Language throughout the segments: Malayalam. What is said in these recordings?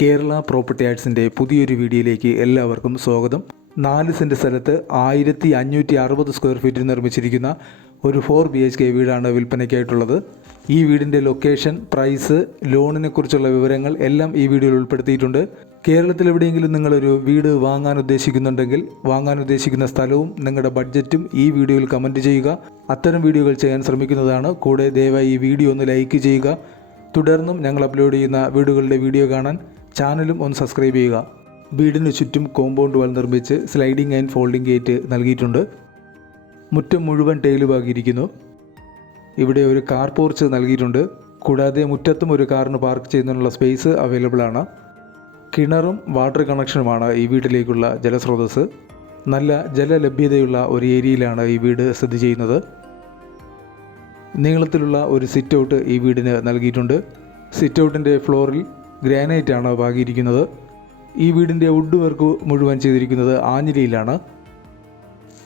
കേരള പ്രോപ്പർട്ടി ആർട്സിൻ്റെ പുതിയൊരു വീഡിയോയിലേക്ക് എല്ലാവർക്കും സ്വാഗതം. 4 സെൻറ്റ് സ്ഥലത്ത് 1560 സ്ക്വയർ ഫീറ്റിൽ നിർമ്മിച്ചിരിക്കുന്ന ഒരു 4 BHK വീടാണ് വിൽപ്പനയ്ക്കായിട്ടുള്ളത്. ഈ വീടിൻ്റെ ലൊക്കേഷൻ, പ്രൈസ്, ലോണിനെക്കുറിച്ചുള്ള വിവരങ്ങൾ എല്ലാം ഈ വീഡിയോയിൽ ഉൾപ്പെടുത്തിയിട്ടുണ്ട്. കേരളത്തിൽ എവിടെയെങ്കിലും നിങ്ങളൊരു വീട് വാങ്ങാൻ ഉദ്ദേശിക്കുന്നുണ്ടെങ്കിൽ വാങ്ങാൻ ഉദ്ദേശിക്കുന്ന സ്ഥലവും നിങ്ങളുടെ ബഡ്ജറ്റും ഈ വീഡിയോയിൽ കമൻറ്റ് ചെയ്യുക. അത്തരം വീഡിയോകൾ ചെയ്യാൻ ശ്രമിക്കുന്നതാണ്. കൂടെ ദയവായി ഈ വീഡിയോ ഒന്ന് ലൈക്ക് ചെയ്യുക. തുടർന്നും ഞങ്ങൾ അപ്ലോഡ് ചെയ്യുന്ന വീടുകളുടെ വീഡിയോ കാണാൻ ചാനലും ഒന്ന് സബ്സ്ക്രൈബ് ചെയ്യുക. വീടിന് ചുറ്റും കോമ്പൗണ്ട് വാൾ നിർമ്മിച്ച് സ്ലൈഡിംഗ് ആൻഡ് ഫോൾഡിംഗ് ഗേറ്റ് നൽകിയിട്ടുണ്ട്. മുറ്റം മുഴുവൻ ടൈല് പാകിയിരിക്കുന്നു. ഇവിടെ ഒരു കാർ പോർച്ച് നൽകിയിട്ടുണ്ട്. കൂടാതെ മുറ്റത്തും ഒരു കാറിന് പാർക്ക് ചെയ്യുന്നതിനുള്ള സ്പേസ് അവൈലബിൾ ആണ്. കിണറും വാട്ടർ കണക്ഷനുമാണ് ഈ വീട്ടിലേക്കുള്ള ജലസ്രോതസ്. നല്ല ജലലഭ്യതയുള്ള ഒരു ഏരിയയിലാണ് ഈ വീട് സ്ഥിതി ചെയ്യുന്നത്. നീളത്തിലുള്ള ഒരു സിറ്റ് ഔട്ട് ഈ വീടിന് നൽകിയിട്ടുണ്ട്. സിറ്റ് ഔട്ടിൻ്റെ ഫ്ലോറിൽ ഗ്രാനൈറ്റ് ആണ് പാകിയിരിക്കുന്നത്. ഈ വീടിൻ്റെ വുഡ് വർക്ക് മുഴുവൻ ചെയ്തിരിക്കുന്നത് ആഞ്ഞിലിയിലാണ്.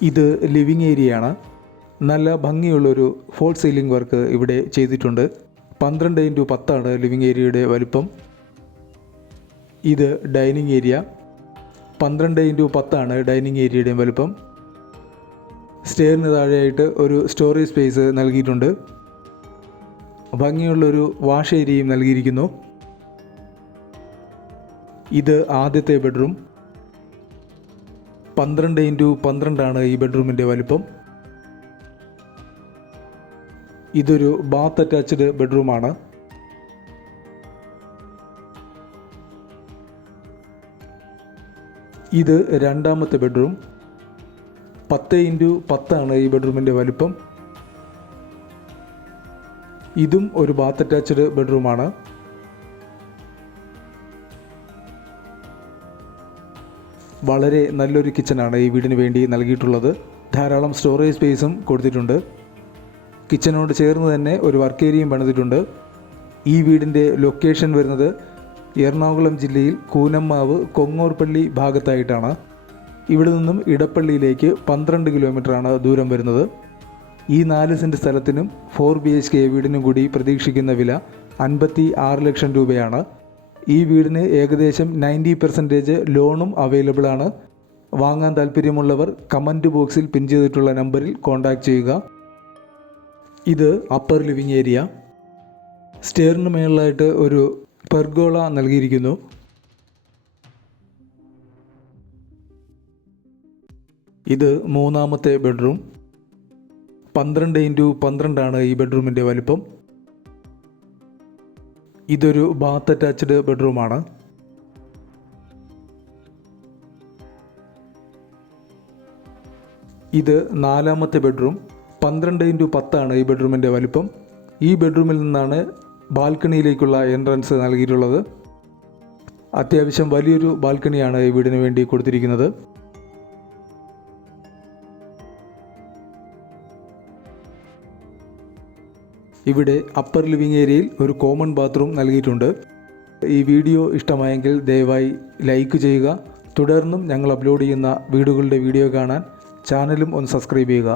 ഇത് ലിവിങ് ഏരിയയാണ്. നല്ല ഭംഗിയുള്ളൊരു ഫോൾ സീലിംഗ് വർക്ക് ഇവിടെ ചെയ്തിട്ടുണ്ട്. 12x10 ആണ് ലിവിങ് ഏരിയയുടെ വലുപ്പം. ഇത് ഡൈനിങ് ഏരിയ. 12x10 ആണ് ഡൈനിങ് ഏരിയയുടെയും വലുപ്പം. സ്റ്റെയറിന് താഴെയായിട്ട് ഒരു സ്റ്റോറേജ് സ്പേസ് നൽകിയിട്ടുണ്ട്. ഭംഗിയുള്ളൊരു വാഷ് ഏരിയയും നൽകിയിരിക്കുന്നു. ഇത് ആദ്യത്തെ ബെഡ്റൂം. 12x12 ആണ് ഈ ബെഡ്റൂമിൻ്റെ വലുപ്പം. ഇതൊരു ബാത്ത് അറ്റാച്ച്ഡ് ബെഡ്റൂമാണ്. ഇത് രണ്ടാമത്തെ ബെഡ്റൂം. 10x10 ആണ് ഈ ബെഡ്റൂമിൻ്റെ വലുപ്പം. ഇതും ഒരു ബാത്ത് അറ്റാച്ച്ഡ് ബെഡ്റൂമാണ്. വളരെ നല്ലൊരു കിച്ചനാണ് ഈ വീടിന് വേണ്ടി നൽകിയിട്ടുള്ളത്. ധാരാളം സ്റ്റോറേജ് സ്പേസും കൊടുത്തിട്ടുണ്ട്. കിച്ചനോട് ചേർന്ന് തന്നെ ഒരു വർക്ക് ഏരിയയും പണിതിട്ടുണ്ട്. ഈ വീടിൻ്റെ ലൊക്കേഷൻ വരുന്നത് എറണാകുളം ജില്ലയിൽ കൂനമ്മാവ് കൊങ്ങോർപ്പള്ളി ഭാഗത്തായിട്ടാണ്. ഇവിടെ നിന്നും ഇടപ്പള്ളിയിലേക്ക് 12 കിലോമീറ്ററാണ് ദൂരം വരുന്നത്. ഈ 4 സെൻറ്റ് സ്ഥലത്തിനും 4 BHK വീടിനും കൂടി പ്രതീക്ഷിക്കുന്ന വില 56 ലക്ഷം രൂപയാണ്. ഈ വീടിന് ഏകദേശം 90% ലോണും അവൈലബിൾ ആണ്. വാങ്ങാൻ താല്പര്യമുള്ളവർ കമൻറ്റ് ബോക്സിൽ പിൻ ചെയ്തിട്ടുള്ള നമ്പറിൽ കോൺടാക്റ്റ് ചെയ്യുക. ഇത് അപ്പർ ലിവിങ് ഏരിയ. സ്റ്റെയറിന് മേളിലായിട്ട് ഒരു പെർഗോള നൽകിയിരിക്കുന്നു. ഇത് മൂന്നാമത്തെ ബെഡ്റൂം. 12x12 ആണ് ഈ ബെഡ്റൂമിൻ്റെ വലുപ്പം. ഇതൊരു ബാത്ത് അറ്റാച്ച്ഡ് ബെഡ്റൂമാണ്. ഇത് നാലാമത്തെ ബെഡ്റൂം. 12x10 ആണ് ഈ ബെഡ്റൂമിൻ്റെ വലുപ്പം. ഈ ബെഡ്റൂമിൽ നിന്നാണ് ബാൽക്കണിയിലേക്കുള്ള എൻട്രൻസ് നൽകിയിട്ടുള്ളത്. അത്യാവശ്യം വലിയൊരു ബാൽക്കണിയാണ് ഈ വീടിന് വേണ്ടി കൊടുത്തിരിക്കുന്നത്. ഇവിടെ അപ്പർ ലിവിങ് ഏരിയയിൽ ഒരു കോമൺ ബാത്റൂം നൽകിയിട്ടുണ്ട്. ഈ വീഡിയോ ഇഷ്ടമായെങ്കിൽ ദയവായി ലൈക്ക് ചെയ്യുക. തുടർന്നും ഞങ്ങൾ അപ്ലോഡ് ചെയ്യുന്ന വീഡിയോകളുടെ വീഡിയോ കാണാൻ ചാനലും ഒന്ന് സബ്സ്ക്രൈബ് ചെയ്യുക.